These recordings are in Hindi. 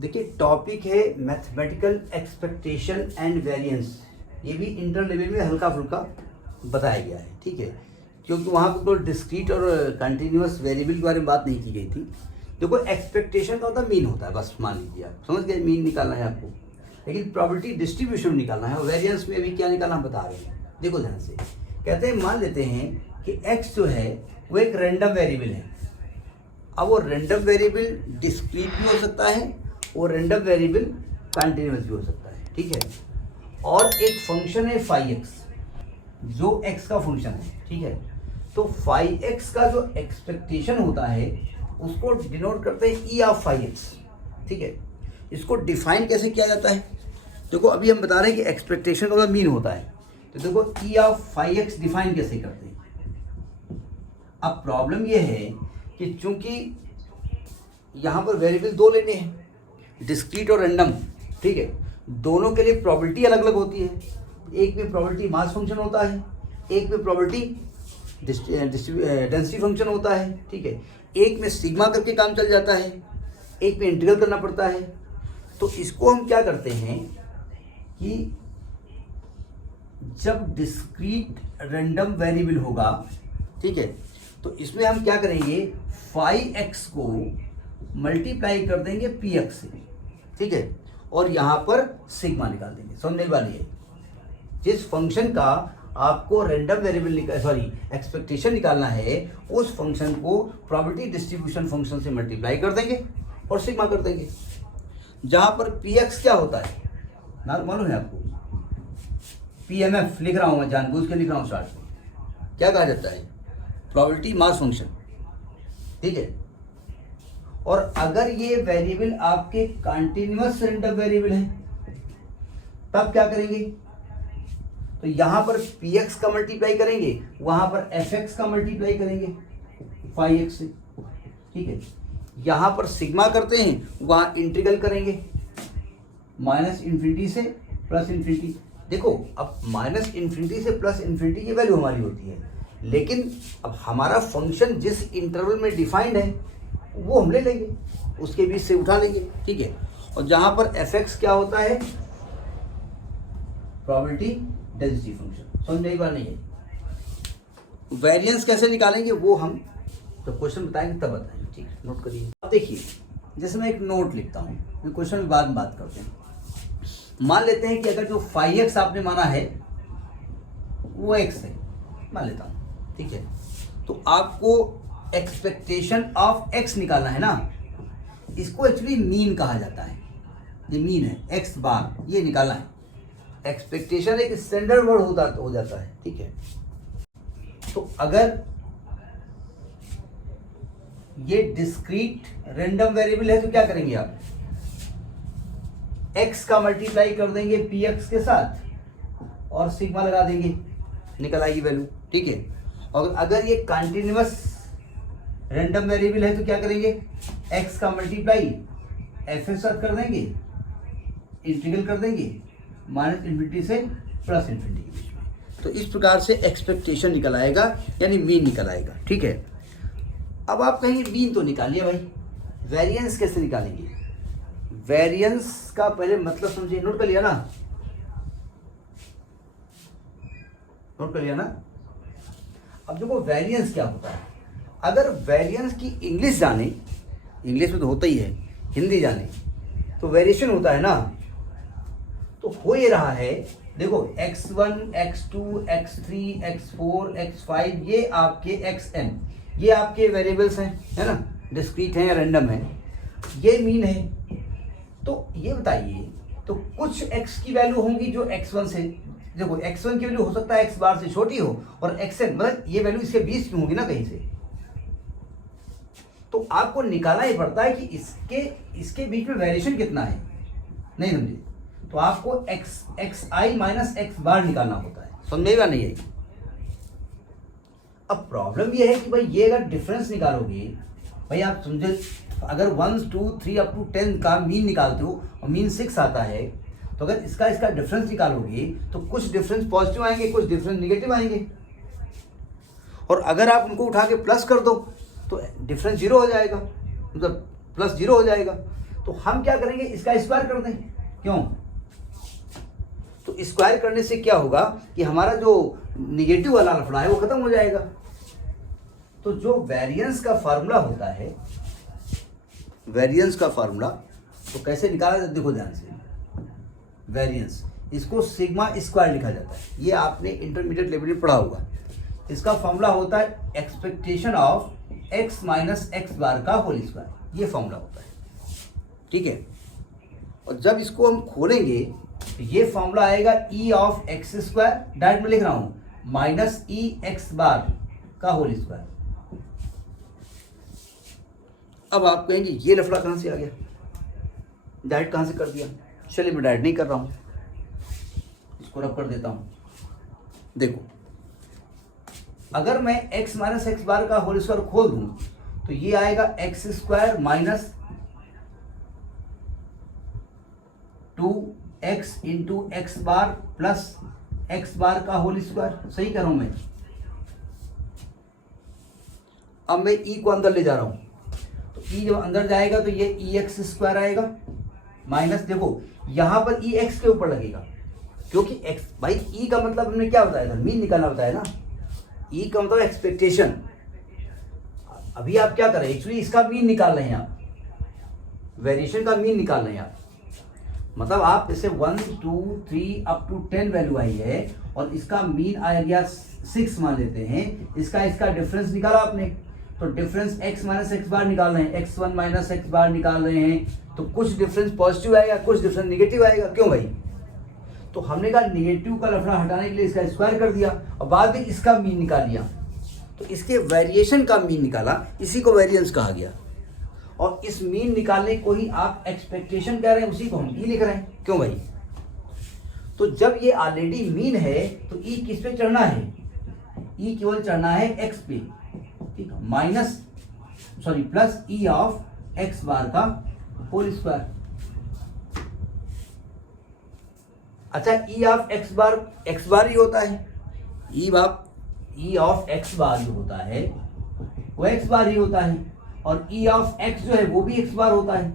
देखिए टॉपिक है मैथमेटिकल एक्सपेक्टेशन एंड वेरिएंस। ये भी इंटर लेवल में हल्का फुल्का बताया गया है, ठीक है, क्योंकि वहाँ पे तो डिस्क्रीट और कंटिन्यूअस वेरिएबल के बारे में बात नहीं की गई थी। देखो एक्सपेक्टेशन का होता मीन होता है, बस मान लीजिए आप समझ गए, मीन निकालना है आपको, लेकिन प्रोबेबिलिटी डिस्ट्रीब्यूशन निकालना है और वेरिएंस में अभी क्या निकालना हम बता रहे हैं। देखो ध्यान से, कहते हैं मान लेते हैं कि x जो है वो एक रैंडम वेरिएबल है। अब वो रैंडम वेरिएबल डिस्क्रीट भी हो सकता है और रैंडम वेरिएबल कंटिन्यूअस भी हो सकता है, ठीक है। और एक फंक्शन है फाई एक्स जो x का फंक्शन है, ठीक है। तो फाई एक्स का जो एक्सपेक्टेशन होता है उसको डिनोट करते हैं ई ऑफ फाई एक्स, ठीक है। इसको डिफाइन कैसे किया जाता है? देखो अभी हम बता रहे हैं कि एक्सपेक्टेशन का मीन होता है, तो देखो E of phi x define कैसे करते हैं। अब प्रॉब्लम ये है कि चूंकि यहाँ पर वेरिएबल दो लेने हैं, डिस्क्रीट और रैंडम, ठीक है, दोनों के लिए प्रोबेबिलिटी अलग अलग होती है। एक में प्रोबेबिलिटी मास फंक्शन होता है, एक में प्रोबेबिलिटी डेंसिटी फंक्शन होता है, ठीक है। एक में सिग्मा करके काम चल जाता है, एक में इंटीग्रल करना पड़ता है। तो इसको हम क्या करते हैं कि जब डिस्क्रीट रैंडम वेरिएबल होगा, ठीक है, तो इसमें हम क्या करेंगे, फाई एक्स को मल्टीप्लाई कर देंगे पी एक्स से, ठीक है, और यहाँ पर सिग्मा निकाल देंगे। समझने वाली है, जिस फंक्शन का आपको रैंडम वेरिएबल एक्सपेक्टेशन निकालना है उस फंक्शन को प्रोबेबिलिटी डिस्ट्रीब्यूशन फंक्शन से मल्टीप्लाई कर देंगे और सिग्मा कर देंगे। जहाँ पर पी एक्स क्या होता है मालूम है आपको? PMF लिख रहा हूँ मैं, जानबूझ के लिख रहा हूँ स्टार्ट में। क्या कहा जाता है? प्रोबेबिलिटी मास फंक्शन, ठीक है। और अगर ये वेरिएबल आपके कंटिन्यूअस रैंडम वेरिएबल है तब क्या करेंगे, तो यहां पर px का मल्टीप्लाई करेंगे, वहां पर fx का मल्टीप्लाई करेंगे फाई एक्स से, ठीक है। यहां पर सिग्मा करते हैं, वहां इंटीग्रल करेंगे माइनस इन्फिनिटी से प्लस इन्फिनिटी। देखो अब माइनस इन्फिनिटी से प्लस इन्फिनिटी की वैल्यू हमारी होती है, लेकिन अब हमारा फंक्शन जिस इंटरवल में डिफाइंड है वो हम ले लेंगे, उसके बीच से उठा लेंगे, ठीक है। और जहां पर fx क्या होता है, प्रोबेबिलिटी डेंसिटी फंक्शन। समझ में एक बार नहीं है? वेरिएंस कैसे निकालेंगे वो हम तो क्वेश्चन बताएंगे तब बताएंगे, ठीक है। नोट करिए। अब देखिए, जैसे मैं एक नोट लिखता हूँ, मैं क्वेश्चन में बाद में बात करते हैं। मान लेते हैं कि अगर जो फाई एक्स आपने माना है वो एक्स है, मान लेता हूँ, ठीक है। तो आपको एक्सपेक्टेशन ऑफ एक्स निकालना है ना, इसको एक्चुअली मीन कहा जाता है। ये मीन है, एक्स बार, ये निकालना है। एक्सपेक्टेशन एक स्टैंडर्ड वर्ड हो जाता है, ठीक है। तो अगर ये डिस्क्रीट रैंडम वेरिएबल है तो क्या करेंगे आप, x का मल्टीप्लाई कर देंगे पी एक्स के साथ और सिग्मा लगा देंगे, निकल आएगी वैल्यू, ठीक है। और अगर ये कंटिन्यूअस रैंडम वेरिएबल है तो क्या करेंगे, x का मल्टीप्लाई एफ के साथ कर देंगे, इंटीग्रल कर देंगे माइनस इन्फिनिटी से प्लस इन्फिनिटी के बीच में। तो इस प्रकार से एक्सपेक्टेशन निकल आएगा, यानी मीन निकल आएगा, ठीक है। अब आप कहेंगे मीन तो निकालिए भाई, वेरिएंस कैसे निकालेंगे? वेरिएंस का पहले मतलब समझिए, नोट कर लिया ना, नोट कर लिया ना। अब देखो वेरिएंस क्या होता है, अगर वेरिएंस की इंग्लिश जाने, इंग्लिश में तो होता ही है, हिंदी जाने तो वेरिएशन होता है ना। तो हो ये रहा है, देखो x1, x2, x3, x4, x5 ये आपके xn, ये आपके वेरिएबल्स हैं, है ना, डिस्क्रीट हैं या रैंडम है, ये मीन है। तो ये बताइए, तो कुछ x की वैल्यू होंगी जो x1 से, देखो x1 की वैल्यू हो सकता है x बार से छोटी हो, और xn मतलब ये वैल्यू इसके बीच में होगी ना कहीं से। तो आपको निकालना ही पड़ता है कि इसके बीच में वेरिएशन कितना है, नहीं समझे, तो आपको xi माइनस x बार निकालना होता है। समझेगा नहीं है? अब प्रॉब्लम ये है कि भाई ये अगर डिफरेंस निकालोगे, भाई आप समझे, अगर 1, 2, 3 अप टू 10 का मीन निकालते हो और मीन 6 आता है, तो अगर इसका डिफरेंस निकालोगे तो कुछ डिफरेंस पॉजिटिव आएंगे, कुछ डिफरेंस निगेटिव आएंगे। और अगर आप उनको उठा के प्लस कर दो तो डिफरेंस 0 हो जाएगा, मतलब प्लस 0 हो जाएगा। तो हम क्या करेंगे, इसका स्क्वायर कर दें। क्यों? तो स्क्वायर करने से क्या होगा कि हमारा जो निगेटिव वाला लफड़ा है वो खत्म हो जाएगा। तो जो वेरिएंस का फार्मूला होता है, वेरिएंस का फार्मूला तो कैसे निकाला जाता है, देखो ध्यान से। वेरिएंस, इसको सिग्मा स्क्वायर लिखा जाता है, ये आपने इंटरमीडिएट लेवल में पढ़ा होगा। इसका फॉर्मूला होता है expectation of x minus x bar का होल स्क्वायर, ये फॉर्मूला होता है, ठीक है। और जब इसको हम खोलेंगे तो ये फॉर्मूला आएगा e of x square, direct में लिख रहा हूं, माइनस ई एक्स बार का होल स्क्वायर। अब आप कहेंगे ये लफड़ा कहां से आ गया, डायरेक्ट कहां से कर दिया। चलिए मैं डायरेक्ट नहीं कर रहा हूं, इसको रब कर देता हूं। देखो, अगर मैं x माइनस एक्स बार का होल स्क्वायर खोल दूं तो ये आएगा x square minus 2x into x bar plus x bar का होल स्क्वायर। सही कर रहा हूं मैं। अब मैं e को अंदर ले जा रहा हूं, तो e जब अंदर जाएगा तो ये ई एक्स स्क्वायर आएगा माइनस, देखो यहां पर ई एक्स के ऊपर लगेगा, क्योंकि x भाई ई का मतलब हमने क्या बताया था, मीन निकालना बताया ना। ई का मतलब एक्सपेक्टेशन। अभी आप क्या कर रहे हैं, एक्चुअली इसका मीन निकाल रहे हैं आप, वेरिएशन का मीन निकाल रहे हैं आप। मतलब आप इसे 1 2 3 अप टू 10 वैल्यू आई है और इसका मीन आ गया 6 मान लेते हैं, इसका डिफरेंस निकाला आपने। तो डिफरेंस x माइनस एक्स बार निकाल रहे हैं, x1 माइनस एक्स बार निकाल रहे हैं, तो कुछ डिफरेंस पॉजिटिव आएगा, कुछ डिफरेंस निगेटिव आएगा। क्यों भाई? तो हमने कहा निगेटिव का लफड़ा हटाने के लिए इसका स्क्वायर कर दिया और बाद में इसका मीन निकाल लिया, तो इसके वेरिएशन का मीन निकाला, इसी को वेरिएंस कहा गया। और इस मीन निकालने को ही आप एक्सपेक्टेशन कह रहे हैं, उसी को हम ई लिख रहे हैं। क्यों भाई? तो जब ये ऑलरेडी मीन है तो ई किस पे चढ़ना है, ई केवल चढ़ना है एक्स पे, ठीक है, minus sorry plus E of x bar का होल स्क्वायर। अच्छा, ई ऑफ एक्स बार ही होता है, ई ऑफ एक्स बार जो होता है वो एक्स बार ही होता है, और ई ऑफ एक्स जो है वो भी एक्स बार होता है।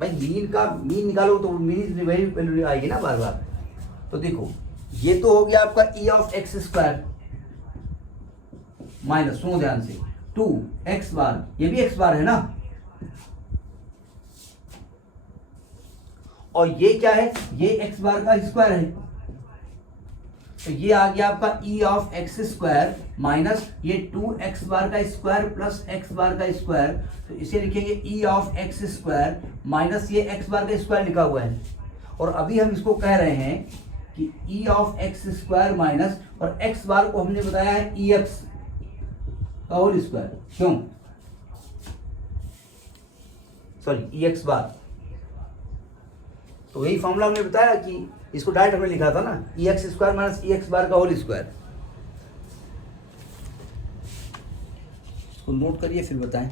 भाई मीन निकालो तो मीन वैल्यू आएगी ना बार बार। तो देखो ये तो हो गया आपका ई ऑफ एक्स स्क्वायर माइनस, सुनो ध्यान से, 2 एक्स बार, ये भी एक्स बार है ना। और ये क्या है, ये एक्स बार का स्क्वायर है, तो ये आ गया आपका ई ऑफ एक्स स्क्वायर माइनस ये 2 एक्स बार का स्क्वायर प्लस एक्स बार का स्क्वायर, तो इसे लिखेंगे ई ऑफ एक्स स्क्वायर माइनस ये एक्स बार का स्क्वायर लिखा हुआ है। और अभी हम इसको कह रहे हैं कि ई ऑफ एक्स स्क्वायर माइनस, और एक्स बार को हमने बताया है ई एक्स का होल स्क्वायर। क्यों? सॉरी ई एक्स बार, तो यही फॉर्मूला हमने बताया कि इसको डायरेक्ट हमने लिखा था ना, ई एक्स स्क्वायर माइनस ई एक्स बार का होल स्क्वायर। इसको नोट करिए फिर बताएं।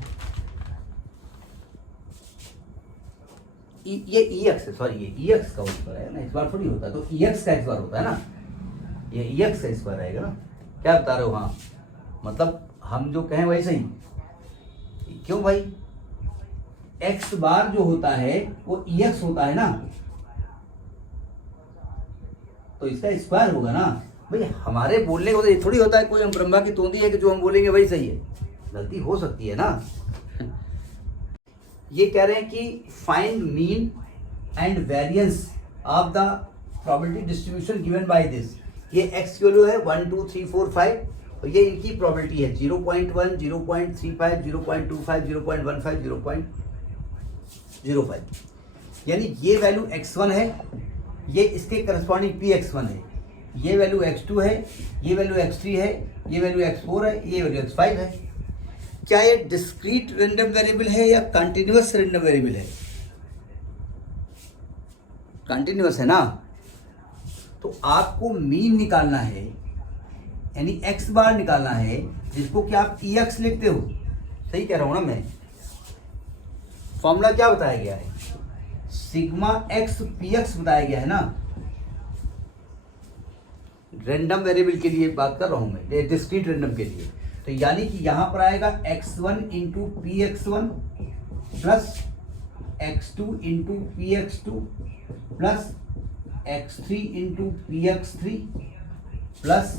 ये ई एक्स है, सॉरी ये ई एक्स का होल स्क्वायर है ना, इस बार थोड़ी होता है, तो ई एक्स का इस बार होता है ना, ये ई एक्स का इस बार आएगा ना। क्या बता रहे हो? हाँ, मतलब हम जो कहें वैसे ही। क्यों भाई? एक्स बार जो होता है वो ई एक्स होता है ना, तो इसका स्क्वायर होगा ना। भाई हमारे बोलने को तो ये थोड़ी होता है कोई हम ब्रह्मा की तोंदी है कि जो हम बोलेंगे वही सही है, गलती हो सकती है ना। ये कह रहे हैं कि find mean and variance of the probability distribution given by this. ये एक्स की वैल्यू है 1 2 3 4 5 और ये इनकी प्रोबेबिलिटी है 0.1 0.35 0.25 0.15 0.05, यानी ये वैल्यू x1 है, ये इसके करस्पॉन्डिंग px1 है, ये वैल्यू x2 है, ये वैल्यू x3 है, ये वैल्यू x4 है, ये वैल्यू x5 है। क्या ये डिस्क्रीट रैंडम वेरिएबल है या कंटिन्यूअस रैंडम वेरिएबल है? कंटिन्यूअस है ना। तो आपको मीन निकालना है, यानी x बार निकालना है, जिसको कि आप ex लिखते हो। सही कह रहा हूं ना मैं? फॉर्मूला क्या बताया गया है? सिग्मा एक्स पी एक्स बताया गया है ना। रैंडम वेरिएबल के लिए बात कर रहा हूं मैं, डिस्क्रीट रैंडम के लिए। तो यानी कि यहां पर आएगा x1 into P x one plus x2 into P x2 plus x3 into P x3 plus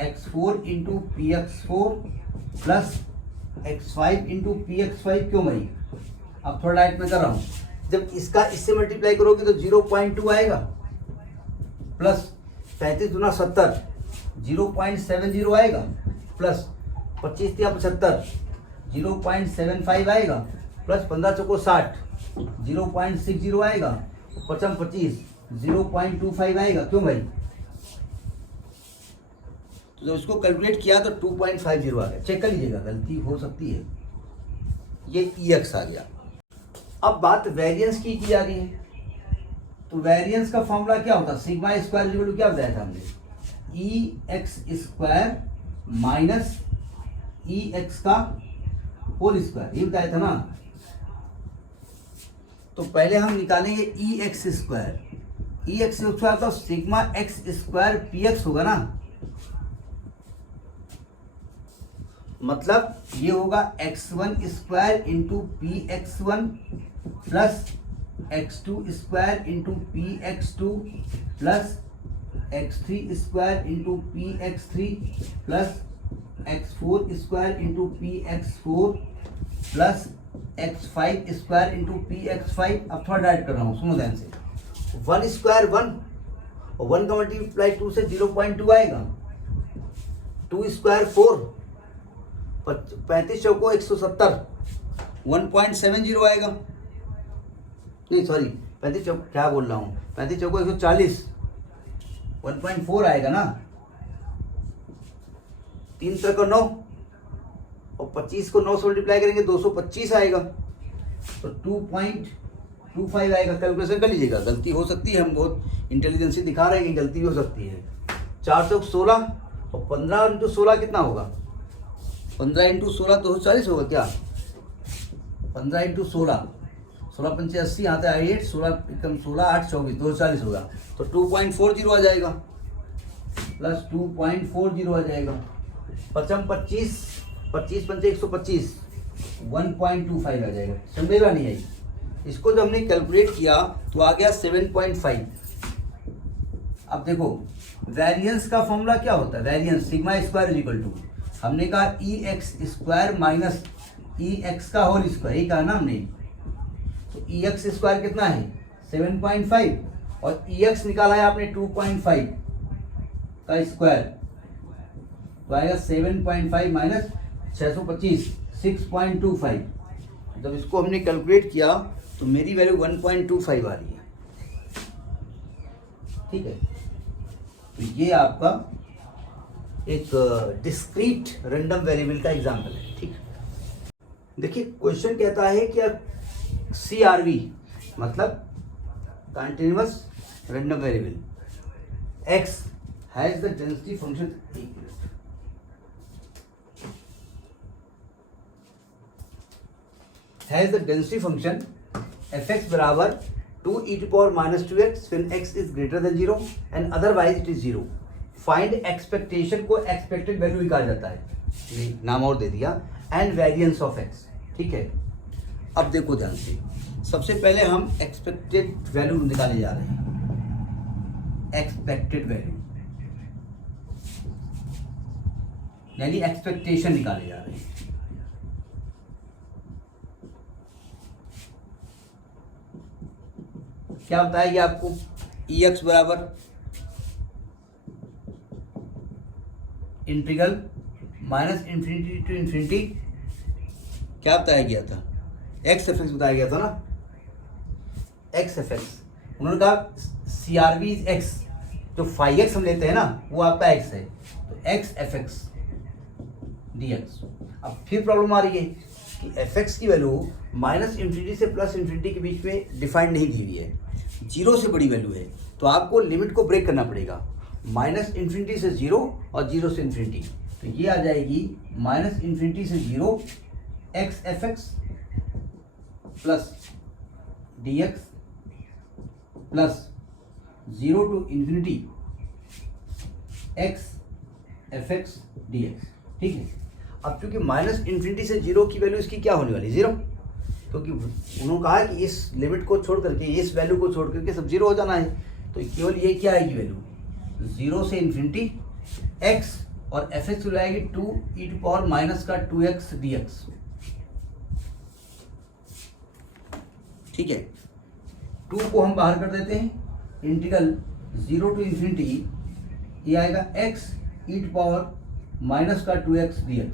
x4 into P x4 plus x5 into P x5। क्यों भाई? अब थोड़ा डायरेक्ट में कर रहा हूँ। जब इसका इससे मल्टीप्लाई करोगे तो 0.2 आएगा प्लस 35 दूना 70 0.70 आएगा प्लस 25 या 75 0.75 आएगा प्लस 15 चौको 60 0.60 आएगा, 25 0.25 आएगा। क्यों भाई? तो जब इसको कैलकुलेट किया तो 2.50 आ गया। चेक कर लीजिएगा, गलती हो सकती है। ये EX आ गया। अब बात वेरिएंस की जा रही है, तो वेरिएंस का फॉर्मूला क्या होता है? सिग्मा स्क्वायर इक्वल टू क्या बताया था हमने? EX स्क्वायर माइनस EX का होल स्क्वायर, ये बताया था ना। तो पहले हम निकालेंगे EX स्क्वायर। EX स्क्वायर तो सिग्मा एक्स स्क्वायर PX होगा ना, मतलब ये होगा x1 square into P x1 plus x2 square into P x2 plus x3 square into P x3 plus x4 square into P x4 plus x5 square into P x5। अब थोड़ा डाइट कर रहा हूँ, सुनो ध्यान से। 1 स्क्वायर 1 और 1 का मल्टीप्लाई 2 से 0.2 आएगा। 2 स्क्वायर 4 35 चौको 170 1.70 आएगा। नहीं सॉरी, 35 चौको क्या बोल रहा हूँ, 35 चौको 140 1.4 आएगा ना। 3 3 9 और 25 को 9 से मल्टीप्लाई करेंगे 225 आएगा, तो 2.25 आएगा। कैलकुलेशन कर लीजिएगा, गलती हो सकती है, हम बहुत इंटेलिजेंसी दिखा रहे हैं कि गलती भी हो सकती है। 4 चौक 16 और 15 इंटू 16 कितना होगा? 15 इंटू 16 240 होगा क्या? 15 इंटू 16 16 पंचे 80 आता है 8 16 कम 16 8 24 240 होगा, तो 2.40 आ जाएगा प्लस 2.40 आ जाएगा। 55 25 25 पंचे 125 1.25 आ जाएगा। समझेगा नहीं आई? इसको जब हमने कैलकुलेट किया तो आ गया 7.5। अब देखो वेरिएंस का फॉर्मूला क्या होता है? Variance sigma square is equal to, हमने कहा EX स्क्वायर माइनस EX का होल स्क्वायर, यही कहा ना हमने। तो EX स्क्वायर कितना है? 7.5 और EX निकाला है आपने 2.5 का स्क्वायर, तो आएगा 7.5 माइनस 625 6.25। जब इसको हमने कैलकुलेट किया तो मेरी वैल्यू 1.25 आ रही है। ठीक है, तो ये आपका एक डिस्क्रीट रैंडम वेरिएबल का एग्जांपल है। ठीक, देखिए क्वेश्चन कहता है कि CRV मतलब continuous random variable X has the density function fx बराबर 2e to power minus 2x when x is greater than 0 and otherwise it is 0। Find expectation को एक्सपेक्टेड वैल्यू भी कहा जाता है, नाम और दे दिया, एंड वेरिएंस ऑफ एक्स। ठीक है, अब देखो ध्यान से, सबसे पहले हम एक्सपेक्टेड वैल्यू निकाले जा रहे हैं। एक्सपेक्टेड वैल्यू यानी एक्सपेक्टेशन निकाले जा रहे हैं। क्या बताएगा आपको? EX बराबर integral minus infinity to infinity, क्या बताया गया था? एक्स एफ एक्स बताया गया था ना, एक्स एफ एक्स। उन्होंने कहा CRV इज एक्स, जो 5x हम लेते हैं ना वो आपका x है, तो एक्स एफ एक्स dx। अब फिर प्रॉब्लम आ रही है कि एफ एक्स की वैल्यू माइनस इन्फिनिटी से प्लस इन्फिनिटी के बीच में डिफाइंड नहीं दी हुई है, 0 से बड़ी वैल्यू है, तो आपको लिमिट को ब्रेक करना पड़ेगा। माइनस इन्फिनिटी से 0 और 0 से इन्फिनिटी, तो ये आ जाएगी माइनस इन्फिनिटी से 0 x f x plus d x plus 0 to infinity x f x d x. ठीक है, अब चूंकि माइनस इन्फिनिटी से 0 की वैल्यू इसकी क्या होने वाली? 0, क्योंकि उन्होंने कहा है कि इस लिमिट को छोड़ करके, इस वैल्यू को छोड़ करके सब जीरो हो जाना है, तो केवल ये क्या आएगी वैल्यू 0 से इन्फिनिटी x, और एफ एक्स हो जाएगी 2e⁻² dx। ठीक है, 2 को हम बाहर कर देते हैं, इंटीग्रल 0 टू इन्फिनिटी ये आएगा x e⁻² dx।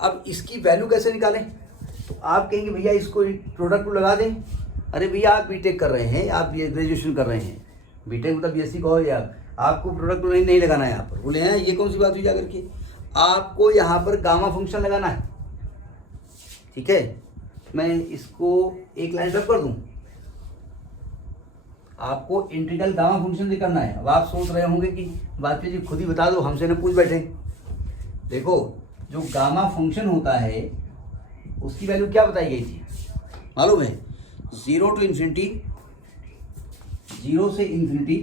अब इसकी वैल्यू कैसे निकालें? तो आप कहेंगे भैया इसको प्रोडक्ट को लगा दें। अरे भैया आप बीटेक कर रहे हैं, आप ये ग्रेजुएशन कर रहे हैं, बीटेक मतलब बीएससी कहो या आपको प्रोडक्ट नहीं लगाना है यहाँ पर। बोले हैं ये कौन सी बात हुई जाकर के, आपको यहाँ पर गामा फंक्शन लगाना है। ठीक है, मैं इसको एक लाइन रब कर दूं, आपको इंटीग्रल गामा फंक्शन से करना है। अब आप सोच रहे होंगे कि वाजपेयी जी खुद ही बता दो, हमसे न पूछ बैठे। देखो जो गामा फंक्शन होता है उसकी वैल्यू क्या बताई गई थी मालूम है? 0 टू इन्फिनिटी, 0 से इन्फिनिटी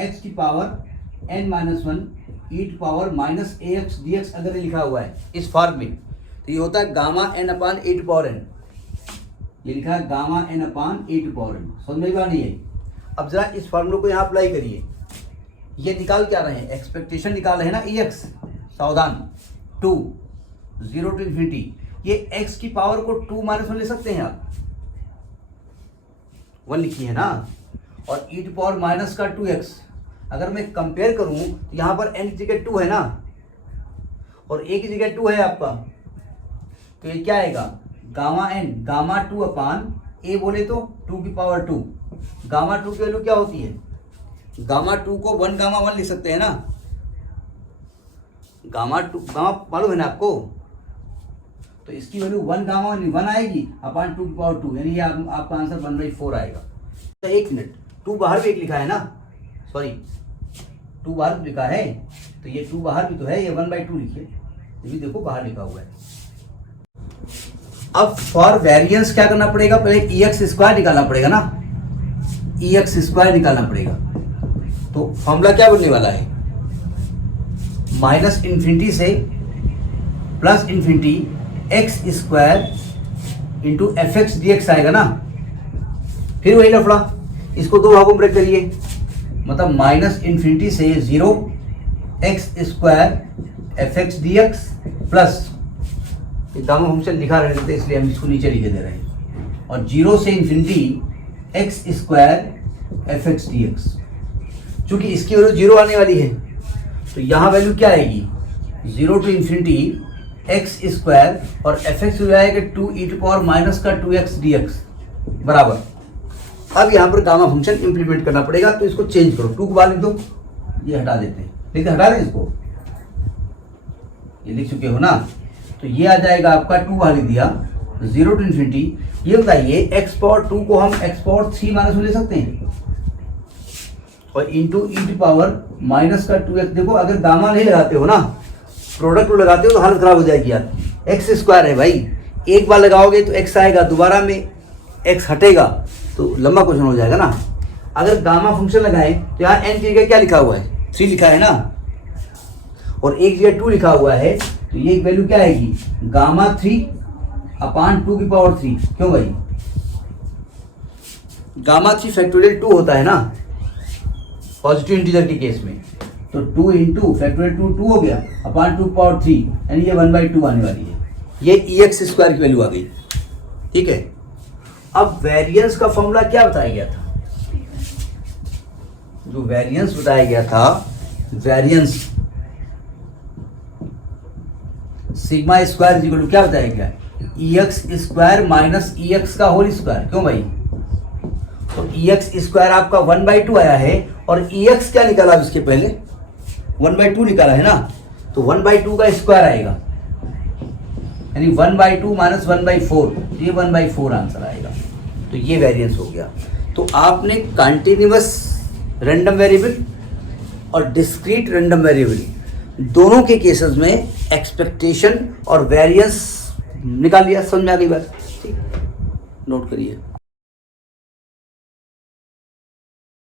x की पावर n-1 e⁻−ax dx अगर लिखा हुआ है इस फॉर्म में, तो ये होता है गामा n/8n। ये लिखा है गामा n/8n। समझ में बात नहीं है? अब जरा इस फॉर्मूले को यहाँ अप्लाई करिए। ये निकाल क्या रहे हैं? एक्सपेक्टेशन निकाल रहे हैं ना, ex। सावधान, 2 0 टू इन्फिनिटी, ये x की पावर को 2-1 ले सकते हैं आप, 1 लिखी है ना, और e⁻²x अगर मैं कंपेयर करूं तो यहाँ पर n की जगह 2 है ना, और a की जगह 2 है आपका, तो ये क्या आएगा? गामा n, गामा 2/a बोले तो 2 की पावर 2। गामा 2 की वैल्यू क्या होती है? गामा 2 को 1 गामा 1 लिख सकते हैं ना, गामा मालूम है ना आपको, तो इसकी वैल्यू 1 गामा 1 आएगी अपान 2 की पावर 2, यानी ये आपका आंसर 1/4 आएगा। तो 1 मिनट, 2 बाहर भी एक लिखा है ना, सॉरी 2 बाहर भी लिखा है, तो ये 2 बाहर भी तो है, ये 1/2 लिखिए, ये भी देखो बाहर लिखा हुआ है। अब फॉर वेरिएंस क्या करना पड़ेगा? पहले ex² निकालना पड़ेगा ना, ex² निकालना पड़ेगा। तो फॉर्मूला क्या बनने वाला है? -∞ से +∞ x² इंटू fx dx आएगा ना। फिर वही लफड़ा, इसको 2 भागों में ब्रेक करिए, मतलब -∞ से 0 x² fx dx plus gamma function लिखा रहने थे इसलिए हम इसको नीचे लिखे दे रहे हैं, और 0 से इन्फिनिटी x² fx dx। चूंकि इसकी वैल्यू 0 आने वाली है तो यहाँ वैल्यू क्या आएगी? 0 टू इन्फिनिटी x² और fx हो जाएगा 2e⁻²x dx बराबर। अब यहाँ पर गामा फंक्शन इंप्लीमेंट करना पड़ेगा, तो इसको चेंज करो, 2 को बाहर लिख दो, ये हटा देते हैं, लेकिन हटा दें इसको, ये लिख चुके हो ना, तो ये आ जाएगा आपका 2 बाहर लिख दिया, 0 टू इन्फिनिटी। ये बताइए x⁻2 को हम x⁻3 ले सकते हैं, और इंटू e⁻²x। देखो अगर गामा नहीं लगाते हो ना, प्रोडक्ट को लगाते हो तो हालत खराब हो जाएगी यार। x² है भाई, एक बार लगाओगे तो x आएगा, दोबारा में x हटेगा तो लंबा क्वेश्चन हो जाएगा ना। अगर गामा फंक्शन लगाएं तो यहाँ n की जगह क्या लिखा हुआ है? 3 लिखा है ना, और एक जगह 2 लिखा हुआ है, तो ये एक वैल्यू क्या आएगी? गामा 3/2 की पावर 3। क्यों भाई? गामा 3 फैक्टोरियल 2 होता है ना पॉजिटिव इंटीजर के केस में, तो 2 इंटू फैक्टोरियल 2 हो गया अपान 2 की पावर 3, यानी ये 1/2 आने वाली है। ये ex² की वैल्यू आ गई। ठीक है, अब वेरिएंस का फॉर्मूला क्या बताया गया था? जो वेरिएंस बताया गया था, वेरिएंस σ² क्या बताया गया? ex² - ex का होल स्क्वायर। क्यों भाई? तो ex² आपका 1/2 आया है, और ex क्या निकाला इसके पहले? 1/2 निकाला है ना, तो 1/2 का स्क्वायर आएगा, यानी 1/2 - 1/4, ये 1/4 आंसर आएगा। तो ये वेरिएंस हो गया। तो आपने कंटिन्यूअस रैंडम वेरिएबल और डिस्क्रीट रैंडम वेरिएबल दोनों के केसेस में एक्सपेक्टेशन और वेरिएंस निकाल लिया। समझ में आ गई बात? ठीक, नोट करिए।